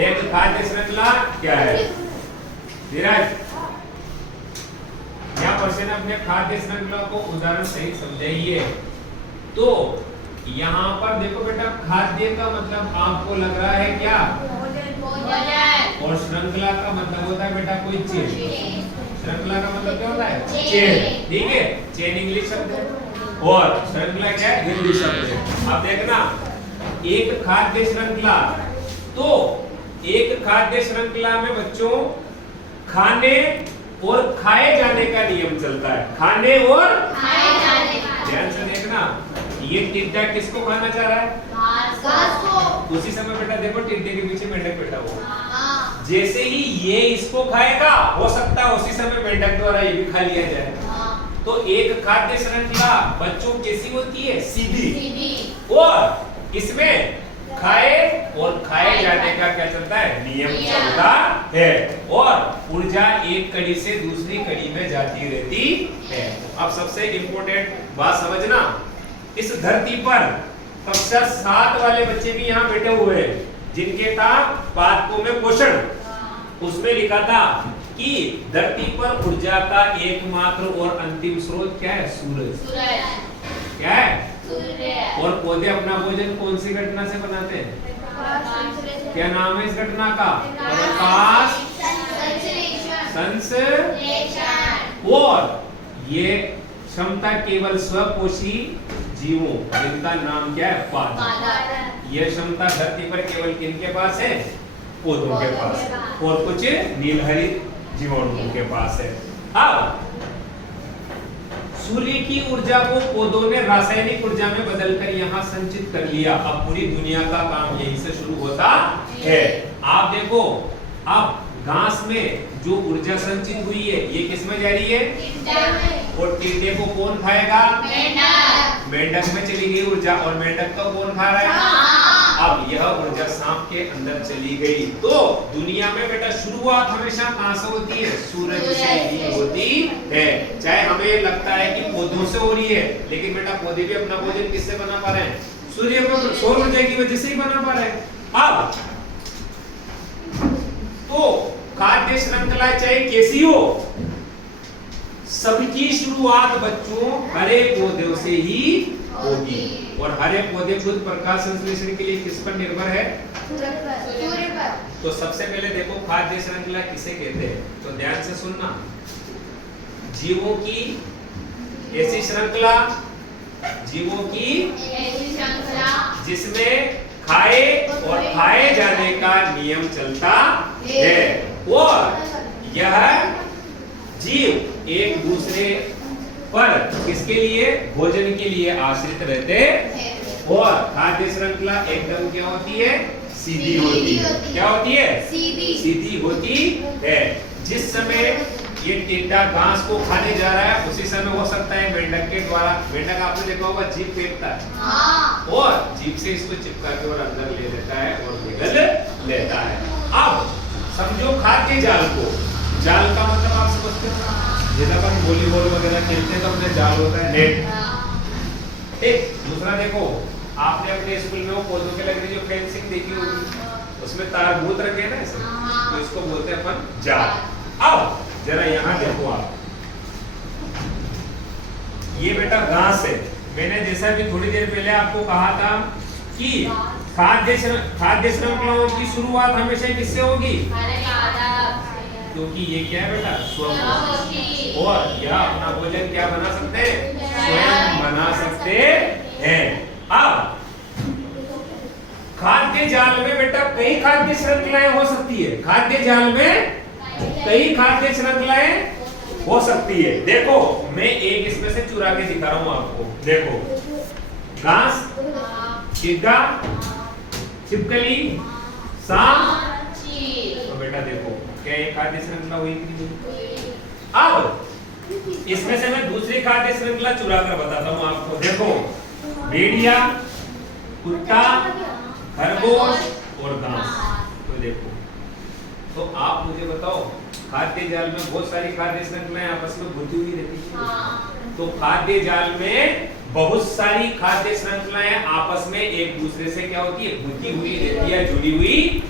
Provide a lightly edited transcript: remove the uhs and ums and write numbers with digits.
एक खाद्य श्रृंखला क्या है धीरज? यहाँ क्वेश्चन अपने खाद्य श्रृंखला को उदाहरण सहित समझाइए। तो यहाँ पर देखो बेटा, खाद्य का मतलब आपको लग रहा है क्या? और श्रृंखला का मतलब होता है बेटा कोई चेन। श्रृंखला का मतलब क्या होता है? चेन। ठीक है, चेन इंग्लिश शब्द है और श्रृंखला क्या है? हिंदी शब्द है। अब देखना, एक खाद्य श्रृंखला, तो एक खाद्य श्रृंखला में बच्चों खाने और खाए जाने का नियम चलता है। खाने और खाए जाने का। ध्यान से देखना, ये टिड्डा किसको खाना चाह रहा है? घास को। उसी समय बेटा देखो, टिड्डे के पीछे मेंढक बैठा हुआ। जैसे ही ये इसको खाएगा, हो सकता है उसी समय मेंढक द्वारा ये भी खा लिया जाए। तो एक खाद्य श्रृंखला बच्चों कैसी होती है? सीधी। और इसमें खाए और खाए जाने का क्या चलता है? नियम चलता है। और ऊर्जा एक कड़ी से दूसरी कड़ी में जाती रहती है। अब सबसे इंपॉर्टेंट बात समझना, इस धरती पर कक्षा 7 वाले बच्चे भी यहाँ बैठे हुए हैं, जिनके था पादपों में पोषण। उसमें लिखा था कि धरती पर ऊर्जा का एकमात्र और अंतिम स्रोत क्या है? सूरज। क्या है? और पौधे अपना भोजन कौन सी घटना से बनाते हैं? क्या नाम है इस घटना का? प्रकाश संश्लेषण। और ये क्षमता केवल स्वपोषी जीवों, जिनका नाम क्या है? पादप। यह क्षमता धरती पर केवल किनके पास है? पौधों के पास, और कुछ नीलहरित जीवाणुओं के पास है। अब सूर्य की ऊर्जा को पौधों ने रासायनिक ऊर्जा में बदलकर यहाँ संचित कर लिया। अब पूरी दुनिया का काम यहीं से शुरू होता है। आप देखो, अब घास में जो ऊर्जा संचित हुई है, ये किस में जा रही है? और टिड्डे को कौन खाएगा? मेंढक में चली गई ऊर्जा, और मेंढक को कौन खा रहा है? अब यह ऊर्जा सांप के अंदर चली गई। तो दुनिया में बेटा शुरुआत हमेशा कहां से होती है? सूरज से ही होती है। चाहे हमें लगता है कि पौधों से हो रही है, लेकिन बेटा पौधे भी अपना भोजन किससे बना पा रहे हैं? सूर्य को, सौर ऊर्जा की वजह से ही बना पा रहे हैं। अब तो खाद्य श्रृंखला चाहे कैसी हो, सबकी शुरुआत बच्चों हरे पौधों से ही होगी। और हरे पौधे खुद प्रकाश संश्लेषण के लिए किस पर निर्भर है? सूर्य पर। तो सबसे पहले देखो, खाद्य श्रृंखला किसे कहते हैं? तो ध्यान से सुनना, जीवों की ऐसी श्रृंखला, जीवों की ऐसी श्रृंखला जिसमें खाए और खाए जाने का नियम चलता है। और यह जीव एक दूसरे पर किसके लिए? भोजन के लिए आश्रित रहते हैं। और खाद्य श्रृंखला एकदम क्या होती है? सीधी होती है। क्या होती है? सीधी होती है। जिस समय ये टिड्डा घास को खाने जा रहा है, उसी समय हो सकता है मेंढक के द्वारा, मेंढक आपने देखा होगा जीभ फेंकता है और जीभ से इसको चिपका के और अंदर ले लेता है और निगल लेता है। अब समझो खाद्य जाल को, जाल का मतलब आप समझते हो, जैसे अपन वॉलीबॉल वगैरह खेलते हैं तो अपने जाल होता है नेट। ठीक, दूसरा देखो, आपने अपने स्कूल में वो पौधों के लग रही जो फेंसिंग देखी होगी, उसमें तार भूत रखे हैं ना ऐसे, तो इसको बोलते हैं अपन जाल। अब जरा यहाँ देखो आप, ये बेटा घास है। मैंने जैसा भी थोड़ी देर पहले आपको कहा था कि खाद्य श्रृंखलाओं की शुरुआत हमेशा किससे होगी? क्योंकि ये क्या है बेटा? स्वपोषी। और यह अपना भोजन क्या बना सकते हैं? स्वयं बना सकते हैं। अब खाद्य जाल में बेटा कई खाद्य श्रृंखलाएं हो सकती है। खाद्य जाल में कई खाद्य श्रृंखलाएं हो सकती है। देखो, मैं एक इसमें से चुरा के दिखा रहा हूं आपको। देखो, घास, टिड्डा, छिपकली, सांप। तो बेटा देखो, क्या ये खाद्य श्रृंखला हुई कि नहीं? अब इसमें से मैं दूसरी खाद्य श्रृंखला चुरा कर बताता हूँ आपको। देखो, भेड़िया, कुत्ता, खरगोश और घास। तो देखो, तो आप मुझे बताओ, खाद्य जाल में बहुत सारी खाद्य श्रृंखलाएं आपस में गुंथी हुई रहती है। तो खाद्य जाल में बहुत सारी खाद्य श्रृंखलाएं आपस में एक दूसरे से क्या होती है? गुंथी हुई रहती है, जुड़ी हुई